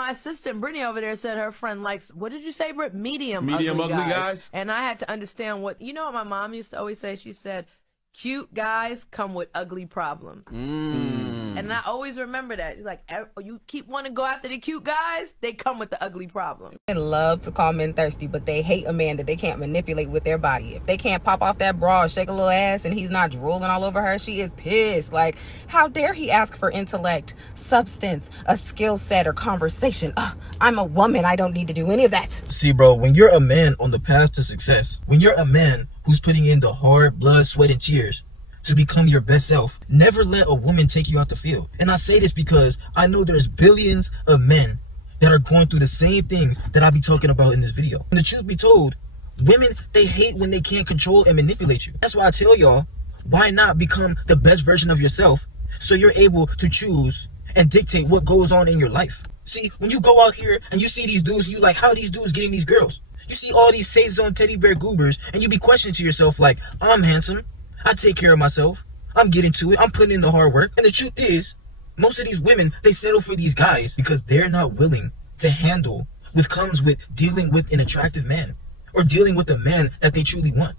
my assistant Brittany over there said her friend likes, what did you say, Britt? Medium ugly guys. And I had to understand what my mom used to always say? She said, cute guys come with ugly problems. And I always remember that. She's like, you keep wanting to go after the cute guys, they come with the ugly problem. They love to call men thirsty, but they hate a man that they can't manipulate with their body. If they can't pop off that bra or shake a little ass and he's not drooling all over her, she is pissed. Like, how dare he ask for intellect, substance, a skill set, or conversation? I'm a woman. I don't need to do any of that. See, bro, when you're a man on the path to success, when you're a man who's putting in the hard blood, sweat, and tears to become your best self, never let a woman take you out the field. And I say this because I know there's billions of men that are going through the same things that I be talking about in this video. And the truth be told, women, they hate when they can't control and manipulate you. That's why I tell y'all, why not become the best version of yourself so you're able to choose and dictate what goes on in your life. See, when you go out here and you see these dudes, you like, how are these dudes getting these girls? You see all these safe zone teddy bear goobers and you be questioning to yourself like, I'm handsome, I take care of myself, I'm getting to it, I'm putting in the hard work. And the truth is, most of these women, they settle for these guys because they're not willing to handle what comes with dealing with an attractive man or dealing with a man that they truly want.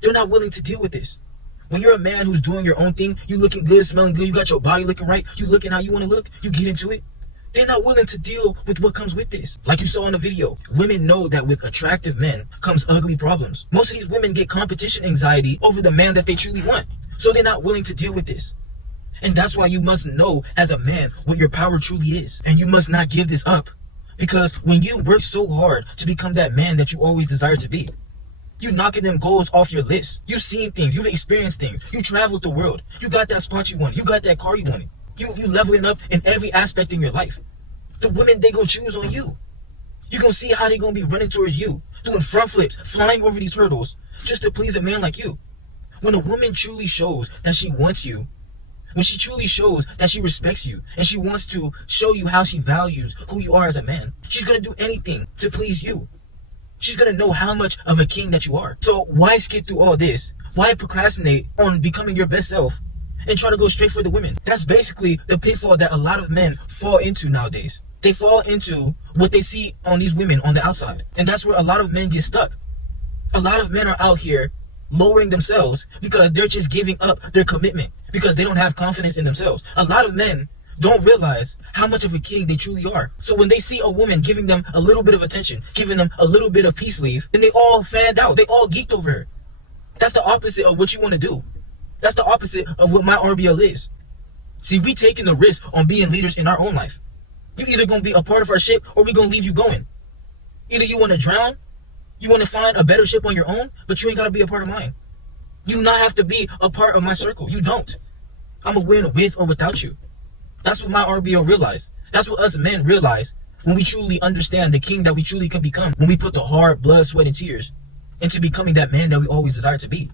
They're not willing to deal with this. When you're a man who's doing your own thing, you looking good, smelling good, you got your body looking right, you looking how you want to look, you get into it. They're not willing to deal with what comes with this. Like you saw in the video, women know that with attractive men comes ugly problems. Most of these women get competition anxiety over the man that they truly want. So they're not willing to deal with this. And that's why you must know as a man what your power truly is. And you must not give this up. Because when you work so hard to become that man that you always desire to be, you knocking them goals off your list. You've seen things, you've experienced things, you traveled the world, you got that spot you wanted, you got that car you wanted. You leveling up in every aspect in your life. The women, they gonna choose on you. You gonna see how they gonna be running towards you, doing front flips, flying over these hurdles, just to please a man like you. When a woman truly shows that she wants you, when she truly shows that she respects you, and she wants to show you how she values who you are as a man, she's gonna do anything to please you. She's gonna know how much of a king that you are. So why skip through all this? Why procrastinate on becoming your best self and try to go straight for the women? That's basically the pitfall that a lot of men fall into nowadays. They fall into what they see on these women on the outside. And that's where a lot of men get stuck. A lot of men are out here lowering themselves because they're just giving up their commitment because they don't have confidence in themselves. A lot of men don't realize how much of a king they truly are. So when they see a woman giving them a little bit of attention, giving them a little bit of peace leave, then they all fanned out. They all geeked over her. That's the opposite of what you want to do. That's the opposite of what my RBL is. See, we taking the risk on being leaders in our own life. You either going to be a part of our ship or we going to leave you going. Either you want to drown, you want to find a better ship on your own, but you ain't got to be a part of mine. You do not have to be a part of my circle. You don't. I'm a win with or without you. That's what my RBL realized. That's what us men realize when we truly understand the king that we truly can become. When we put the hard blood, sweat, and tears into becoming that man that we always desire to be.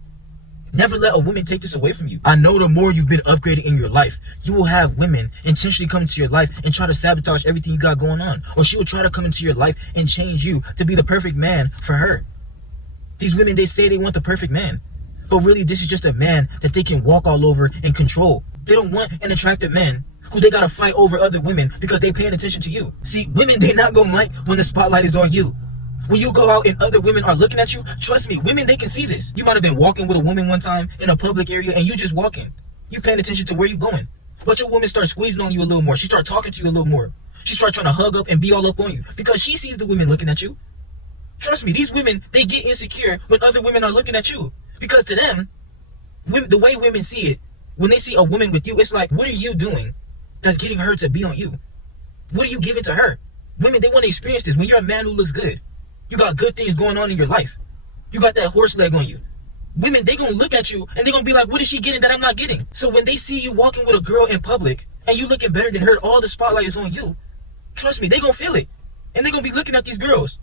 Never let a woman take this away from you. I know the more you've been upgraded in your life, you will have women intentionally come into your life and try to sabotage everything you got going on. Or she will try to come into your life and change you to be the perfect man for her. These women, they say they want the perfect man. But really, this is just a man that they can walk all over and control. They don't want an attractive man who they gotta fight over other women because they paying attention to you. See, women, they not gonna like when the spotlight is on you. When you go out and other women are looking at you, trust me, women, they can see this. You might have been walking with a woman one time in a public area and you just walking. You paying attention to where you going. But your woman starts squeezing on you a little more. She starts talking to you a little more. She starts trying to hug up and be all up on you because she sees the women looking at you. Trust me, these women, they get insecure when other women are looking at you. Because to them, the way women see it, when they see a woman with you, it's like, what are you doing that's getting her to be on you? What are you giving to her? Women, they want to experience this. When you're a man who looks good, you got good things going on in your life, you got that horse leg on you. Women, they gonna look at you and they gonna be like, what is she getting that I'm not getting? So when they see you walking with a girl in public and you looking better than her, all the spotlight is on you, trust me, they gonna feel it. And they gonna be looking at these girls.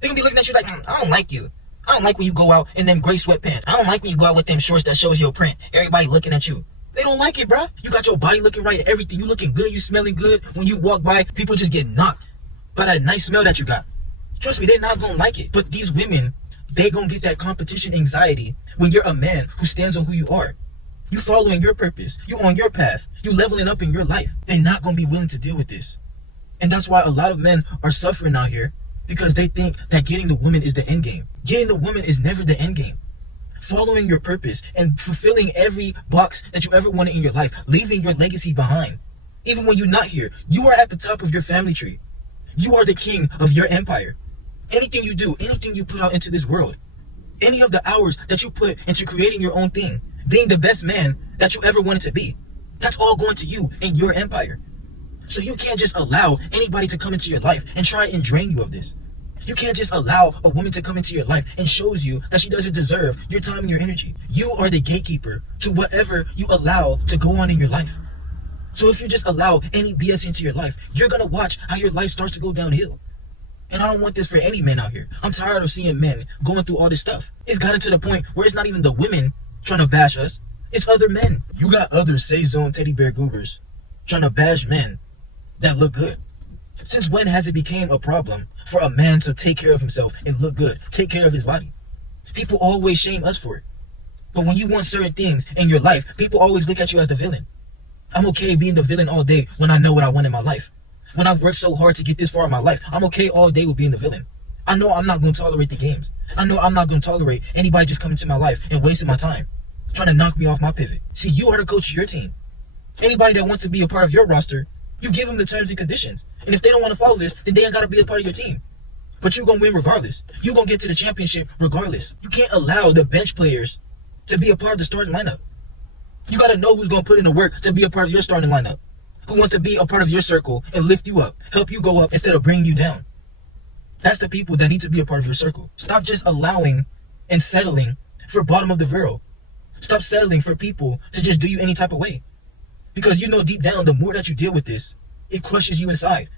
They gonna be looking at you like, I don't like you. I don't like when you go out in them gray sweatpants. I don't like when you go out with them shorts that shows your print. Everybody looking at you. They don't like it, bruh. You got your body looking right, everything. You looking good, you smelling good. When you walk by, people just get knocked by that nice smell that you got. Trust me, they're not gonna like it. But these women, they gonna get that competition anxiety when you're a man who stands on who you are. You following your purpose. You on your path. You leveling up in your life. They're not gonna be willing to deal with this. And that's why a lot of men are suffering out here, because they think that getting the woman is the end game. Getting the woman is never the end game. Following your purpose and fulfilling every box that you ever wanted in your life, leaving your legacy behind. Even when you're not here, you are at the top of your family tree. You are the king of your empire. Anything you do, anything you put out into this world, any of the hours that you put into creating your own thing, being the best man that you ever wanted to be, that's all going to you and your empire. So you can't just allow anybody to come into your life and try and drain you of this. You can't just allow a woman to come into your life and shows you that she doesn't deserve your time and your energy. You are the gatekeeper to whatever you allow to go on in your life. So if you just allow any BS into your life, you're going to watch how your life starts to go downhill. And I don't want this for any men out here. I'm tired of seeing men going through all this stuff. It's gotten to the point where it's not even the women trying to bash us. It's other men. You got other safe zone teddy bear goobers trying to bash men that look good. Since when has it become a problem for a man to take care of himself and look good, take care of his body? People always shame us for it. But when you want certain things in your life, people always look at you as the villain. I'm okay being the villain all day when I know what I want in my life. When I've worked so hard to get this far in my life, I'm okay all day with being the villain. I know I'm not going to tolerate the games. I know I'm not going to tolerate anybody just coming to my life and wasting my time, trying to knock me off my pivot. See, you are the coach of your team. Anybody that wants to be a part of your roster, you give them the terms and conditions. And if they don't want to follow this, then they ain't got to be a part of your team. But you're going to win regardless. You're going to get to the championship regardless. You can't allow the bench players to be a part of the starting lineup. You got to know who's going to put in the work to be a part of your starting lineup. Who wants to be a part of your circle and lift you up, help you go up instead of bringing you down. That's the people that need to be a part of your circle. Stop just allowing and settling for bottom of the barrel. Stop settling for people to just do you any type of way. Because you know deep down, the more that you deal with this, it crushes you inside.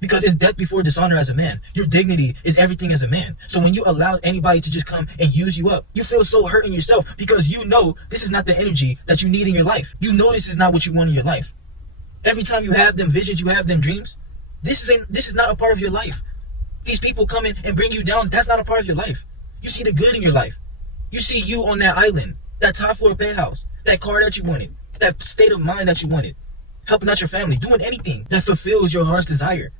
Because it's death before dishonor as a man. Your dignity is everything as a man. So when you allow anybody to just come and use you up, you feel so hurt in yourself because you know this is not the energy that you need in your life. You know this is not what you want in your life. Every time you have them visions, you have them dreams, this is not a part of your life. These people come in and bring you down, that's not a part of your life. You see the good in your life. You see you on that island, that top floor penthouse, that car that you wanted, that state of mind that you wanted, helping out your family, doing anything that fulfills your heart's desire.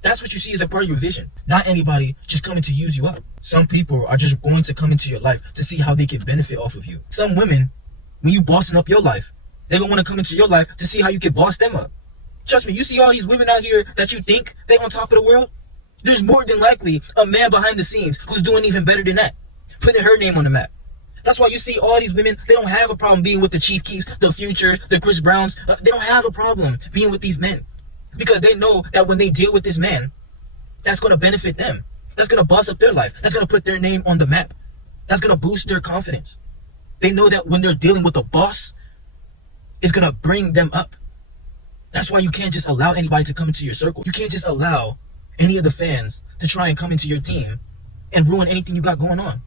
That's what you see as a part of your vision. Not anybody just coming to use you up. Some people are just going to come into your life to see how they can benefit off of you. Some women, when you bossing up your life, they don't want to come into your life to see how you can boss them up. Trust me, you see all these women out here that you think they on top of the world? There's more than likely a man behind the scenes who's doing even better than that, putting her name on the map. That's why you see all these women, they don't have a problem being with the Chief Keefs, the Futures, the Chris Browns. They don't have a problem being with these men because they know that when they deal with this man, that's going to benefit them. That's going to boss up their life. That's going to put their name on the map. That's going to boost their confidence. They know that when they're dealing with a boss, it's going to bring them up. That's why you can't just allow anybody to come into your circle. You can't just allow any of the fans to try and come into your team and ruin anything you got going on.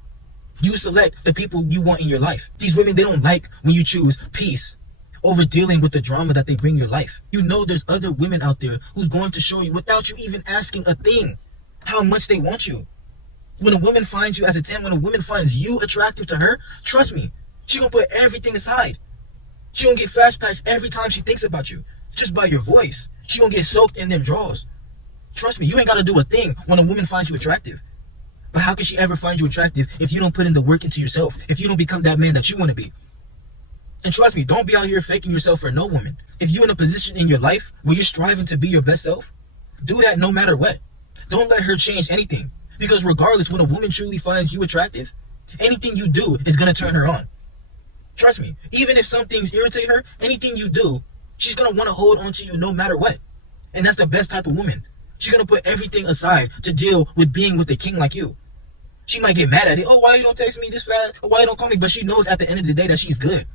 You select the people you want in your life. These women, they don't like when you choose peace over dealing with the drama that they bring in your life. You know there's other women out there who's going to show you without you even asking a thing how much they want you. When a woman finds you as a 10, when a woman finds you attractive to her, trust me, she gonna put everything aside. She gonna get flashbacks every time she thinks about you, just by your voice. She gonna get soaked in them draws. Trust me, you ain't gotta do a thing when a woman finds you attractive. But how can she ever find you attractive if you don't put in the work into yourself, if you don't become that man that you want to be? And trust me, don't be out here faking yourself for no woman. If you're in a position in your life where you're striving to be your best self, do that no matter what. Don't let her change anything. Because regardless, when a woman truly finds you attractive, anything you do is going to turn her on. Trust me, even if some things irritate her, anything you do, she's going to want to hold on to you no matter what. And that's the best type of woman. She's going to put everything aside to deal with being with a king like you. She might get mad at it. Oh, why you don't text me this fast? Why you don't call me? But she knows at the end of the day that she's good.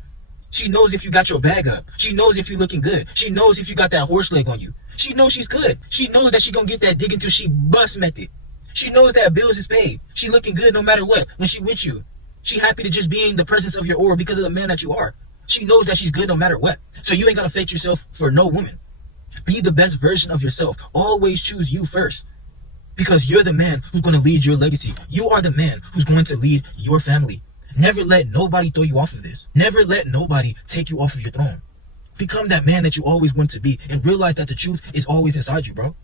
She knows if you got your bag up. She knows if you're looking good. She knows if you got that horse leg on you. She knows she's good. She knows that she gonna get that dig until she bust method. She knows that bills is paid. She looking good no matter what when she with you. She happy to just be in the presence of your aura because of the man that you are. She knows that she's good no matter what. So you ain't gotta fake yourself for no woman. Be the best version of yourself. Always choose you first. Because you're the man who's going to lead your legacy. You are the man who's going to lead your family. Never let nobody throw you off of this. Never let nobody take you off of your throne. Become that man that you always want to be and realize that the truth is always inside you, bro.